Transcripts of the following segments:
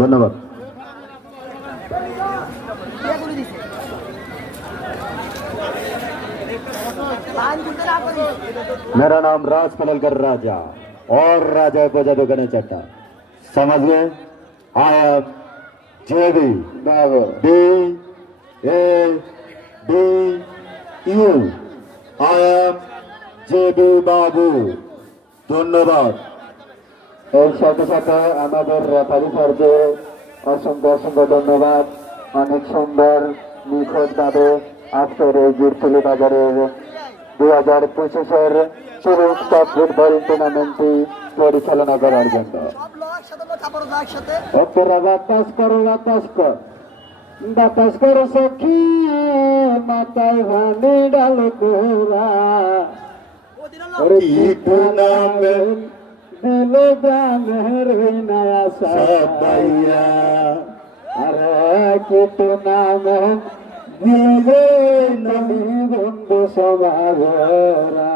ধন্যবাদ। मेरा नाम राज पललकर राजा और राजा प्रजा दुकान चट्टा समझ गए। I am JB Babu D A D U I am JB Babu. ধন্যবাদ। এর সাথে সাথে আমাদের রেফারি স্যারকে অসংখ্য অসংখ্য ধন্যবাদ। অনেক সুন্দর নিখুঁতভাবে আজকের এই বীরতুলি বাজারের 2025-এর চূড়ান্ত কাপ ফুটবল টুর্নামেন্টটি পরিচালনা করার জন্য। বাতাস করো সখী মাথায় ভানি ডাল কোরা দিল গানের নয়া সাবাইয়া আরে কিতু নাম দিলে নবী বন্ধু সমাগরা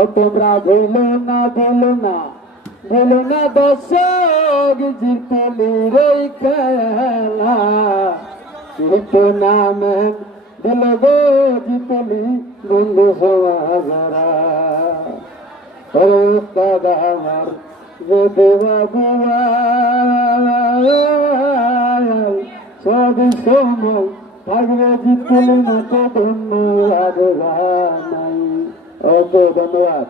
ও তোমরা ভুলো না দর্শক জিতলি রে খেলা কিতু নাম দিল গো জিতলি বন্ধু সমাগরা দাদা আমার যদি বাবুয়া সব সময় থাকবে জিতলি না তো ধন্যবাদ নাই। ওকে ধন্যবাদ।